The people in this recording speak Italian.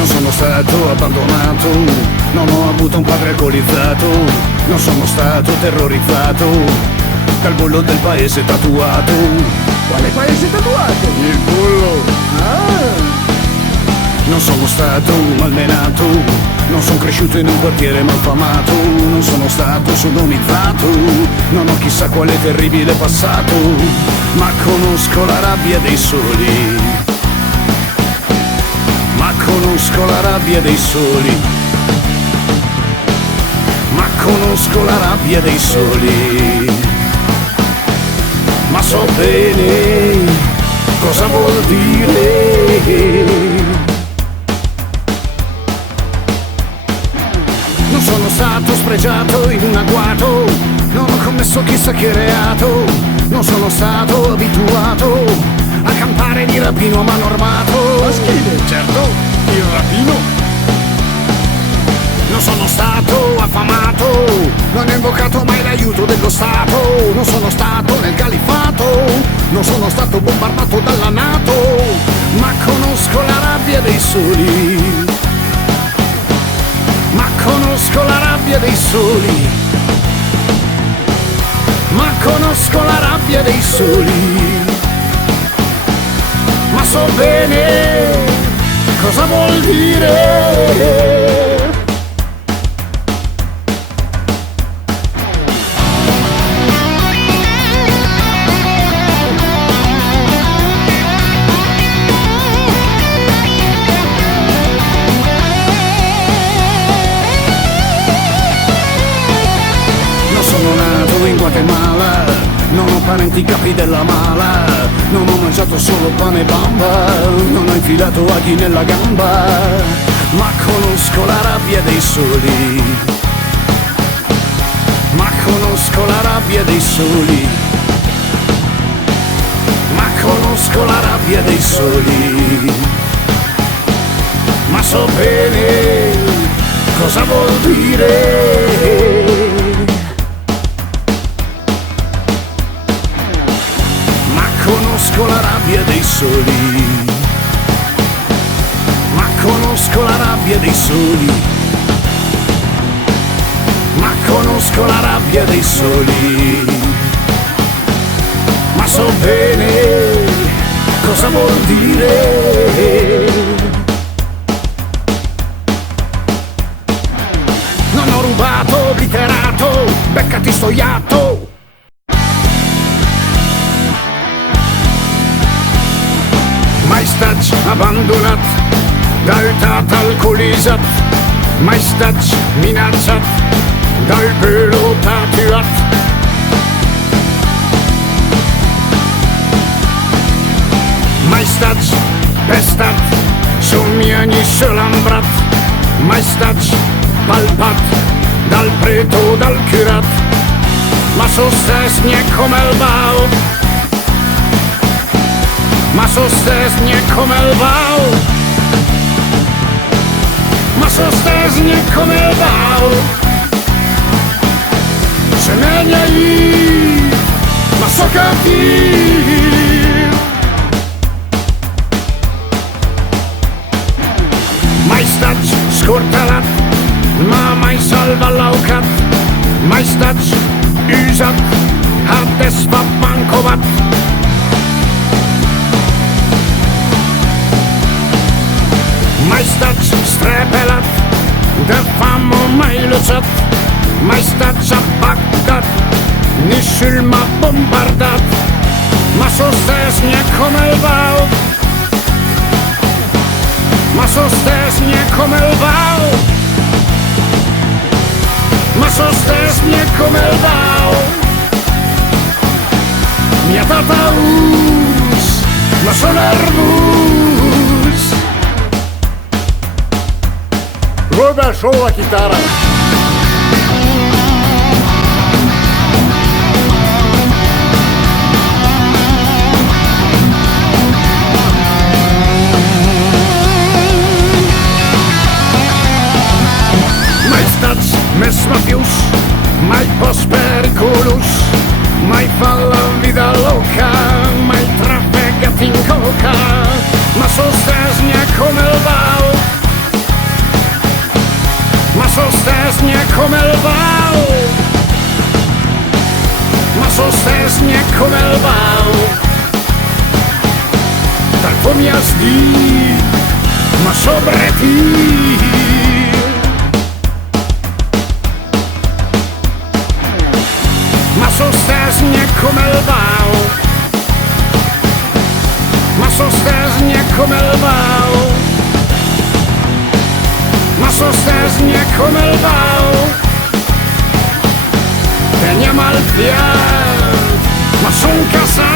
Non sono stato abbandonato, non ho avuto un padre alcolizzato, non sono stato terrorizzato dal bullo del paese tatuato. Quale paese tatuato? Il bullo. Ah! Non sono stato malmenato, non sono cresciuto in un quartiere malfamato, non sono stato sodomizzato, non ho chissà quale terribile passato, ma conosco la rabbia dei soli. Ma conosco la rabbia dei soli. Ma conosco la rabbia dei soli. Ma so bene cosa vuol dire. Non sono stato spregiato in un agguato, non ho commesso chissà che reato, non sono stato abituato a campare di rapino a mano armato. Maschile? Certo, il rapino. Non sono stato affamato, non ho invocato mai l'aiuto dello Stato, non sono stato nel califfato, non sono stato bombardato dalla NATO, ma conosco la rabbia dei soli. Ma conosco la rabbia dei soli. Ma conosco la rabbia dei soli. Ma so bene cosa vuol dire. Guatemala, non ho parenti capi della mala, non ho mangiato solo pane e bamba, non ho infilato aghi nella gamba, ma conosco la rabbia dei soli. Ma conosco la rabbia dei soli. Ma conosco la rabbia dei soli. Ma so bene cosa vuol dire. Conosco la rabbia dei soli. Ma conosco la rabbia dei soli. Ma conosco la rabbia dei soli. Ma so bene cosa vuol dire. Non ho rubato, obliterato, beccati sto iatto. Mai stați abandonat, dal tat alcoolizat, mai stați minacciat, dal pelo tatuat. Mai stați pestat, somiani sălambrat, mai stați palpat, dal preto, dal curat, ma sostesnie come il bao. Ma sostesnie come il bau. Ma sostesnie come il bau. Se meglio io, ma so capire. Mai stați scortelat, ma mai salvalaucat, mai stați usat, a desfapancovat. Mai stați strepelat, de fam mai lăsat, mai stați abactat, nici m-a bombardat, ma sostesnie come il bau. Ma sostesnie come il bau. Ma sostesnie come il bau. Mia tata us, ma sono arbus. Roba show la chitarra. Mai stați més mafius, mai post periculus, mai fa la vida loca, mai trafegat in coca, ma sostesnie come il bau. come il bau, ma sostesnia come il bau, tal come has dit, ma sobre ti. Ma sostesnia come il bau, ma sostesnia come il bau, ma sostesnia come il bau, teniamo al fiat, ma son casat.